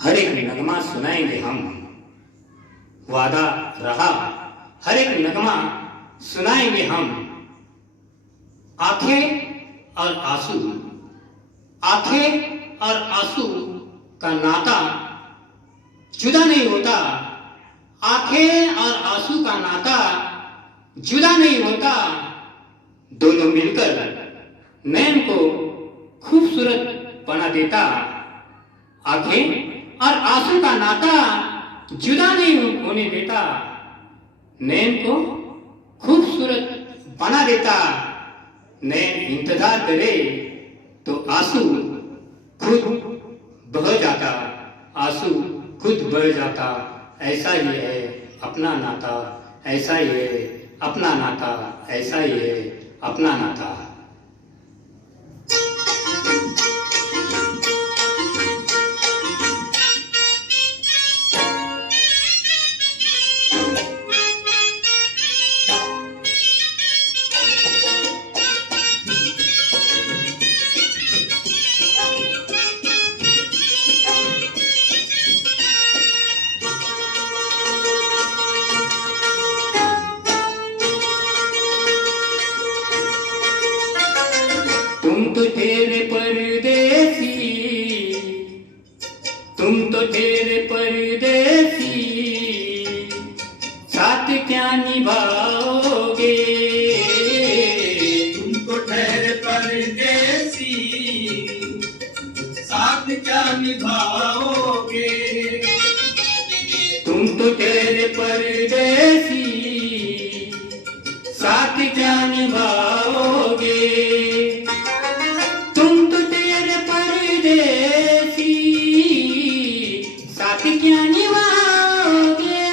हर एक नगमा सुनाएंगे हम, वादा रहा। हर एक नगमा सुनाएंगे हम। आंखें और आंसू, आंखें और आंसू का नाता जुदा नहीं होता। आंखें और आंसू का नाता जुदा नहीं होता। दोनों मिलकर नैन को खूबसूरत बना देता। आंखें और आंसू का नाता जुदा नहीं होने देता। नैन को खूबसूरत बना देता। नैन इंतजार करे तो आंसू खुद बह जाता। आंसू खुद बह जाता। ऐसा ही है अपना नाता, ऐसा ही है अपना नाता, ऐसा ही है अपना नाता। तुम तो तेरे परदेसी, तुम तो तेरे परदेसी, साथ क्या निभाओगे। तुम तो ठहरे परदेसी, साथ क्या निभाओगे। तुम तो तेरे परदेसी, साथ क्या निभाओगे। साथ क्या निभाओगे।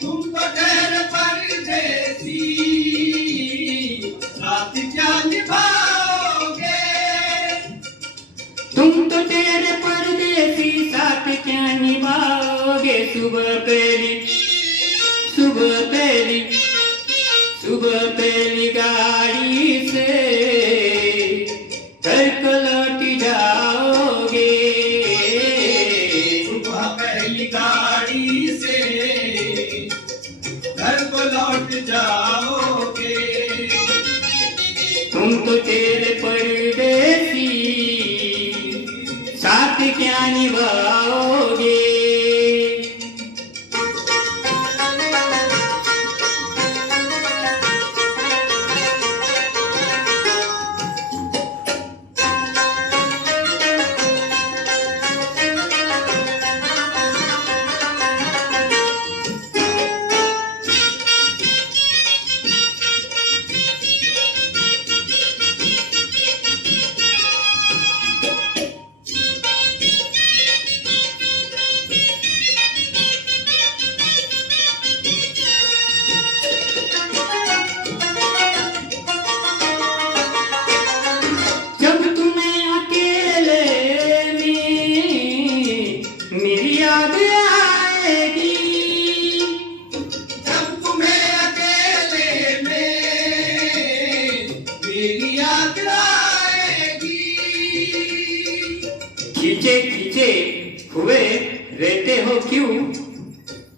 तुम तो ठहरे परदेसी, साथ क्या निभाओगे। तुम तो तेरे परदेसी, साथ क्या निभाओगे। सुबह पहली, सुबह पहली, सुबह पहली गाड़ी से घर को लौट जाओगे। सुबह पहली गाड़ी से घर को लौट जाओगे। तुम तो तेरे परदेसी, साथ क्या निभाओगे। मेरी याद आएगी, जब तुम्हें अकेले में मेरी याद आएगी। खींचे खींचे हुए रहते हो क्यों,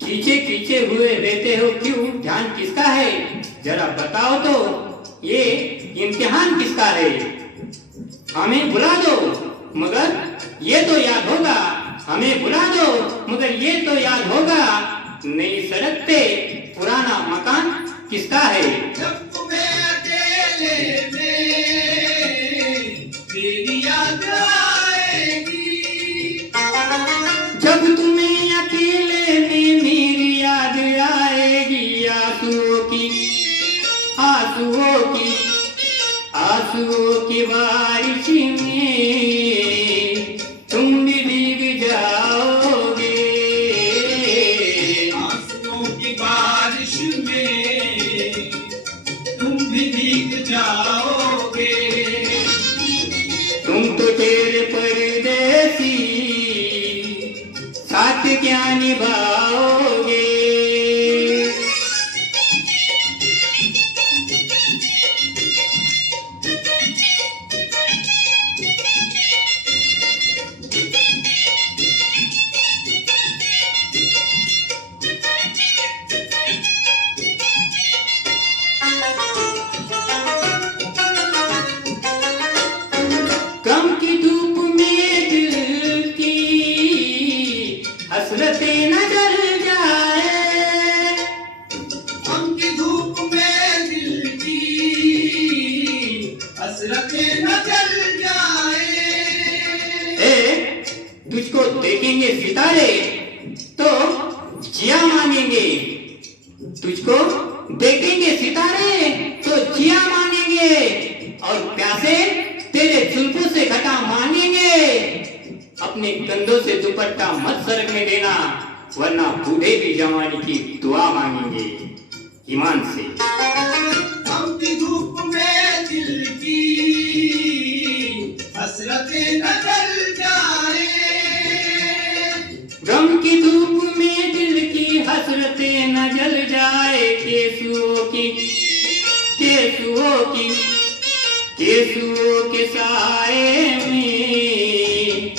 खींचे खींचे हुए रहते हो क्यों। ध्यान किसका है जरा बताओ तो, ये इम्तिहान किसका है। हमें भुला दो मगर ये तो याद होगा। हमें भुला दो मगर ये तो याद होगा। नई सड़क पे पुराना मकान किसका है। जब तुम्हें अकेले में मेरी याद आएगी। जब तुम्हें अकेले में मेरी याद आएगी। आंसुओं की, आंसुओं की, आंसुओं की बारिश में तुम भी भीग जाओगे। आंसुओं की बारिश में तुम भी भीग जाओगे। गम की धूप में दिल की हसरतें न जल जाए, गम की धूप में दिल की हसरतें न जल जाए। तुझको देखेंगे सितारे तो जिया मांगेंगे, तुझको देखेंगे सितारे तो जिया मांगेंगे, और प्यासे तेरे जुल्फों से घटा मांगेंगे। अपने कंधों से दुपट्टा मत सरकने देना, वरना बूढ़े भी जवानी की दुआ मांगेंगे ईमान से। गम की धूप में दिल की हसरतें न जल जाए, गम की धूप में दिल की हसरतें न जल जाए। केसुओं के साए में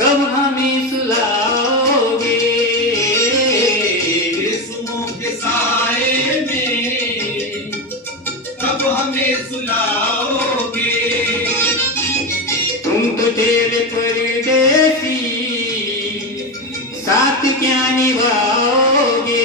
कब हमें सुलाओगे, केसुओं के साए में कब हमें सुलाओगे। तुम तो तेरे परदेसी साथ क्या निभाओगे।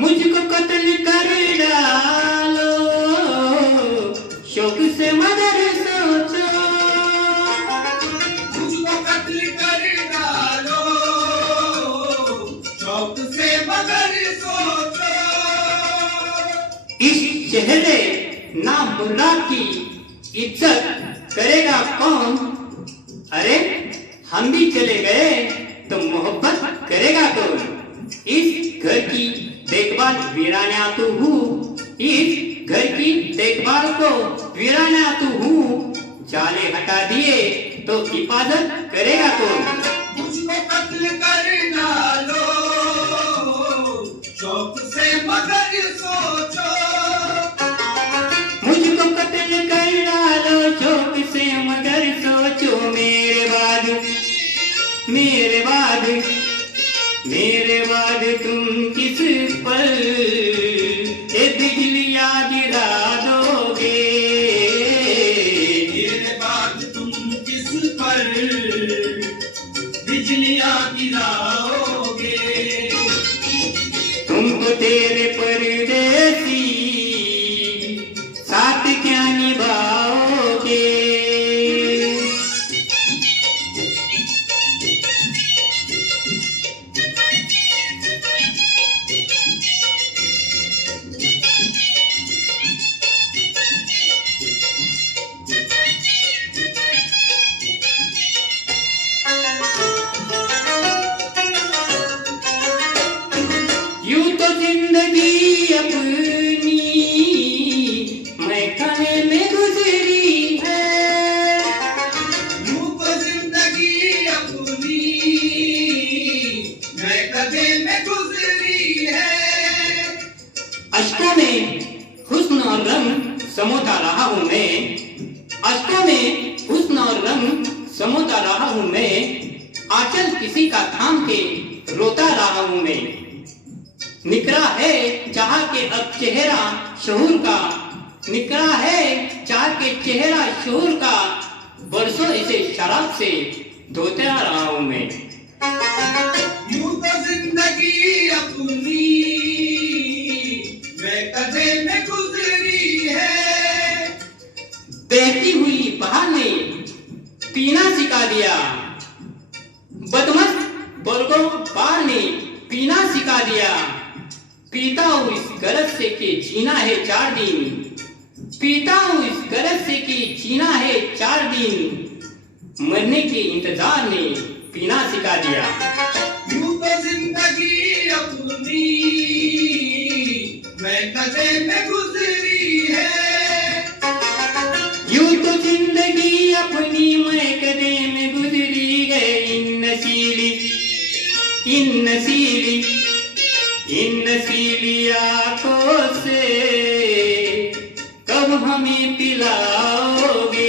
मुझको कत्ल कर डालो, शौक से मगर सोचो, मुझको कत्ल कर डालो, शौक से मगर सोचो। इस चेहरे ना मुर्रा की इज्जत करेगा कौन। अरे हम भी चले गए तो मोहब्बत करेगा कौन। इस घर की देखभाल वीराना तो हूँ, इस घर की देखभाल को वीराना तो हूँ। जाले हटा दिए तो हिफाजत करेगा कौन। मुझको कत्ल कर डालो, शौक से मगर सोचो। मुझको कत्ल कर डालो, शौक से मगर सोचो। मेरे बाद तुम किस पर ये बिजलियां गिरा दोगे। मेरे बाद तुम किस पर बिजलियां गिराओगे। तुम तो तेरे परदेसी साथ क्या निभाओगे। यूं तो जिंदगी अपनी मैं खाने में गुजरी है। यूं तो जिंदगी अपनी मैं कदे में गुजरी है। अश्कों में हुस्न और रंग समोता रहा हूँ मैं, अश्कों में हुस्न और रंग समोता रहा हूँ मैं। आंचल किसी का थाम के रोता रहा हूँ मैं। निकरा है चाह के अब चेहरा शहूर का, निकरा है चाह के चेहरा शहूर का। बरसों इसे शराब से धोते आ रहा हूँ मैं। यूं तो जिंदगी अपनी मैं कदे में गुजरी है। बहती हुई बहार ने पीना सिखा दिया, बदमस्त बरगो पार ने पीना सिखा दिया। पीता हूँ इस गरज से कि जीना है 4 दिन, पीता हूँ इस गरज से कि जीना है 4 दिन। मरने के इंतजार ने पीना सिखा दिया। यूं तो जिंदगी अपनी कदे में गुजरी है। यूं तो जिंदगी अपनी मैं कदे में गुजरी गए। इन नसीली आंखों से कब हमें पिलाओगे।